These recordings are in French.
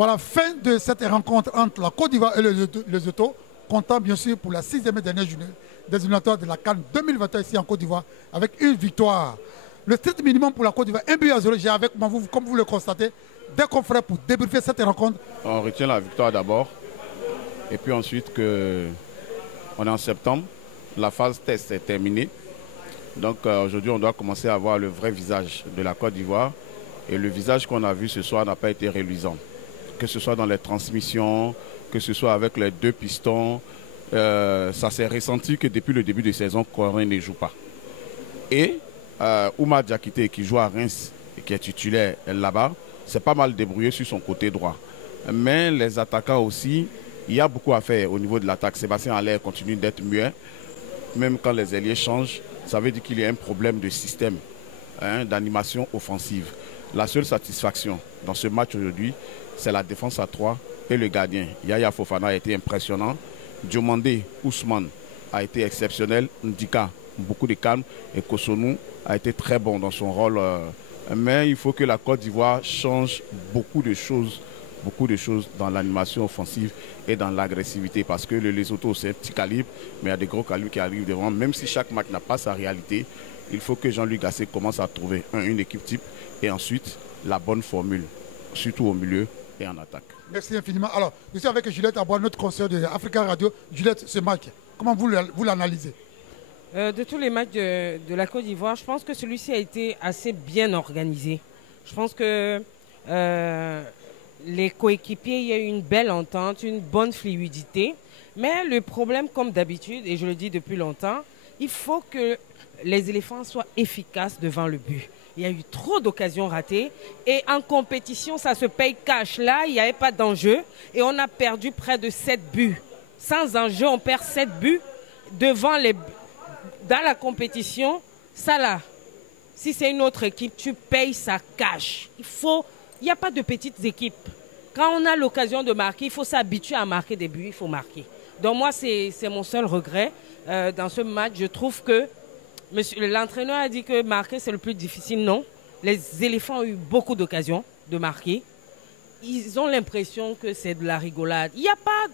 Voilà, fin de cette rencontre entre la Côte d'Ivoire et le Lesotho, comptant bien sûr pour la 6e et dernière journée des éliminatoires de la CAN 2021 ici en Côte d'Ivoire, avec une victoire. Le strict minimum pour la Côte d'Ivoire, 1-0. J'ai avec moi, comme vous le constatez, des confrères pour débriefer cette rencontre. On retient la victoire d'abord, et puis ensuite on est en septembre, la phase test est terminée. Donc aujourd'hui, on doit commencer à voir le vrai visage de la Côte d'Ivoire. Et le visage qu'on a vu ce soir n'a pas été reluisant. Que ce soit dans les transmissions, que ce soit avec les deux pistons, ça s'est ressenti que depuis le début de saison, Corin ne joue pas. Et Oumar Diakité, qui joue à Reims et qui est titulaire là-bas, s'est pas mal débrouillé sur son côté droit. Mais les attaquants aussi, il y a beaucoup à faire au niveau de l'attaque. Sébastien Haller continue d'être muet. Même quand les ailiers changent, ça veut dire qu'il y a un problème de système, d'animation offensive. La seule satisfaction dans ce match aujourd'hui, c'est la défense à 3 et le gardien. Yaya Fofana a été impressionnant. Diomandé Ousmane a été exceptionnel. Ndika, beaucoup de calme. Et Kosonou a été très bon dans son rôle. Mais il faut que la Côte d'Ivoire change beaucoup de choses dans l'animation offensive et dans l'agressivité. Parce que le Lesotho, c'est un petit calibre, mais il y a des gros calibres qui arrivent devant. Même si chaque match n'a pas sa réalité, il faut que Jean-Luc Gasset commence à trouver une équipe type et ensuite la bonne formule, surtout au milieu et en attaque. Merci infiniment. Alors, je suis avec Juliette Abois, notre conseiller de Africa Radio. Juliette, ce match, comment vous l'analysez? De tous les matchs de la Côte d'Ivoire, je pense que celui-ci a été assez bien organisé. Je pense que les coéquipiers, il y a eu une belle entente, une bonne fluidité. Mais le problème, comme d'habitude, et je le dis depuis longtemps, il faut que les éléphants soient efficaces devant le but. Il y a eu trop d'occasions ratées et en compétition, ça se paye cash. Là, il n'y avait pas d'enjeu et on a perdu près de 7 buts. Sans enjeu, on perd 7 buts dans la compétition. Ça là, si c'est une autre équipe, tu payes ça cash. Il n'y a pas de petites équipes. Quand on a l'occasion de marquer, il faut s'habituer à marquer des buts, il faut marquer. Donc moi, c'est mon seul regret dans ce match. Je trouve que l'entraîneur a dit que marquer, c'est le plus difficile. Non. Les éléphants ont eu beaucoup d'occasions de marquer. Ils ont l'impression que c'est de la rigolade. Il n'y a pas...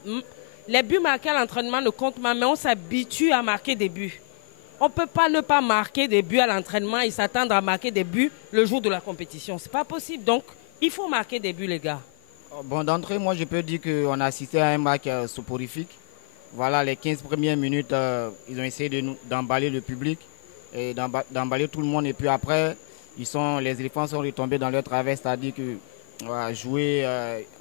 Les buts marqués à l'entraînement ne comptent pas, mais on s'habitue à marquer des buts. On ne peut pas ne pas marquer des buts à l'entraînement et s'attendre à marquer des buts le jour de la compétition. Ce n'est pas possible. Donc, il faut marquer des buts, les gars. Bon, d'entrée, moi, je peux dire qu'on a assisté à un match soporifique. Voilà, les 15 premières minutes, ils ont essayé d'emballer le public et d'emballer tout le monde. Et puis après, les éléphants sont retombés dans leur travers, c'est-à-dire que jouer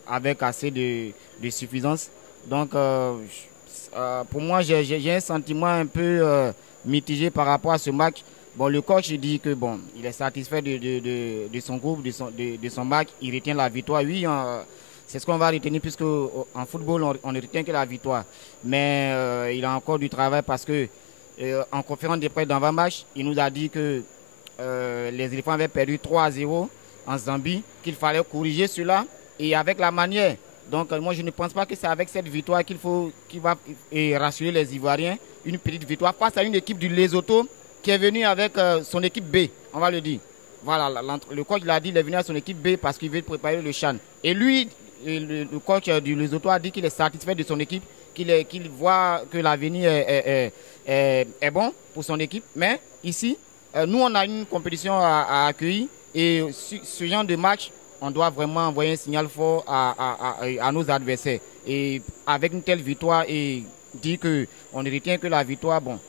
avec assez de suffisance. Donc, pour moi, j'ai un sentiment un peu mitigé par rapport à ce match. Bon, le coach dit que bon, il est satisfait de son groupe, de son match. Il retient la victoire. Oui, c'est ce qu'on va retenir puisque en football, on ne retient que la victoire. Mais il a encore du travail parce que en conférence de presse d'avant-match, il nous a dit que les éléphants avaient perdu 3-0 en Zambie, qu'il fallait corriger cela et avec la manière. Donc moi je ne pense pas que c'est avec cette victoire qu'il va rassurer les Ivoiriens. Une petite victoire face à une équipe du Lesotho qui est venue avec son équipe B, on va le dire. Voilà, le coach l'a dit, il est venu à son équipe B parce qu'il veut préparer le CHAN. Et lui, le coach du Lesotho a dit qu'il est satisfait de son équipe, qu'il voit que l'avenir est bon pour son équipe. Mais ici, nous on a une compétition à accueillir et ce genre de match, on doit vraiment envoyer un signal fort à nos adversaires. Et avec une telle victoire et dire qu'on ne retient que la victoire, bon,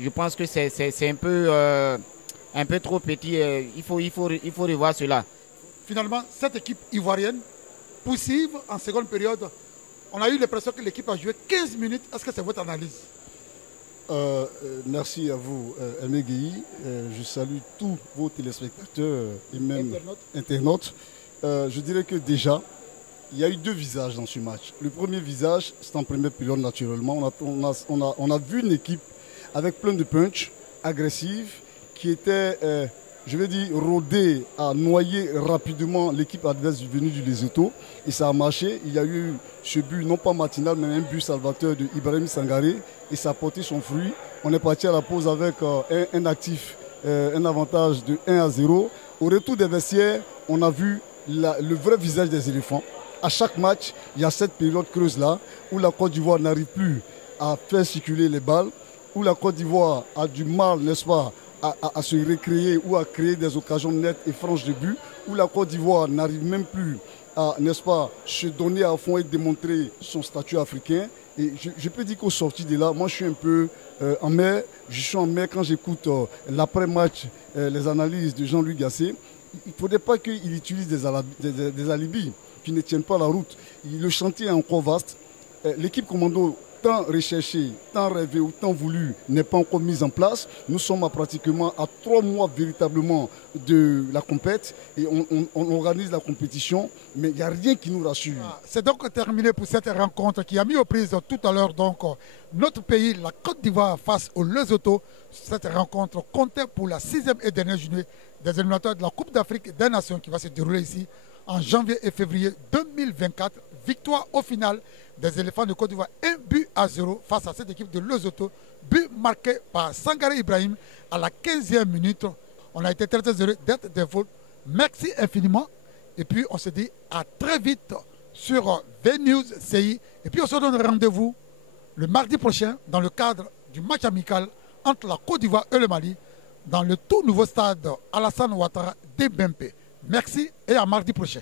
je pense que c'est un peu trop petit. Il faut revoir cela. Finalement, cette équipe ivoirienne, poussive en seconde période, on a eu l'impression que l'équipe a joué 15 minutes. Est-ce que c'est votre analyse? Merci à vous, Aimé Guéhi. Je salue tous vos téléspectateurs et même internautes. Je dirais que déjà, il y a eu deux visages dans ce match. Le premier visage, c'est en première période naturellement. On a vu une équipe avec plein de punch, agressive, qui était, je vais dire, rodée à noyer rapidement l'équipe adverse venue du Lesotho. Et ça a marché. Il y a eu ce but, non pas matinal, mais un but salvateur de Ibrahim Sangaré. Et ça a porté son fruit. On est parti à la pause avec un actif, un avantage de 1-0. Au retour des vestiaires, on a vu le vrai visage des éléphants. à chaque match, il y a cette période creuse-là où la Côte d'Ivoire n'arrive plus à faire circuler les balles, où la Côte d'Ivoire a du mal, n'est-ce pas, à se recréer ou à créer des occasions nettes et franches de but, où la Côte d'Ivoire n'arrive même plus à, n'est-ce pas, se donner à fond et démontrer son statut africain. Et je peux dire qu'au sorti de là, moi je suis un peu en mer. Je suis en mer quand j'écoute l'après-match, les analyses de Jean-Louis Gasset. Il ne faudrait pas qu'il utilise des alibis qui ne tiennent pas la route. Le chantier est encore vaste. L'équipe commando, tant recherchée, tant rêvée ou tant voulue, n'est pas encore mise en place. Nous sommes pratiquement à 3 mois véritablement de la compète et on organise la compétition, mais il n'y a rien qui nous rassure. C'est donc terminé pour cette rencontre qui a mis aux prises tout à l'heure donc notre pays, la Côte d'Ivoire face au Lesotho. Cette rencontre comptait pour la 6e et dernière journée des éliminatoires de la Coupe d'Afrique des Nations qui va se dérouler ici en janvier et février 2024. Victoire au final des éléphants de Côte d'Ivoire, 1-0 face à cette équipe de Lesotho. But marqué par Sangaré Ibrahim à la 15e minute. On a été très heureux d'être des vôtres. Merci infiniment. Et puis on se dit à très vite sur VNews CI. Et puis on se donne rendez-vous le mardi prochain dans le cadre du match amical entre la Côte d'Ivoire et le Mali dans le tout nouveau stade Alassane Ouattara d'Ebempe. Merci et à mardi prochain.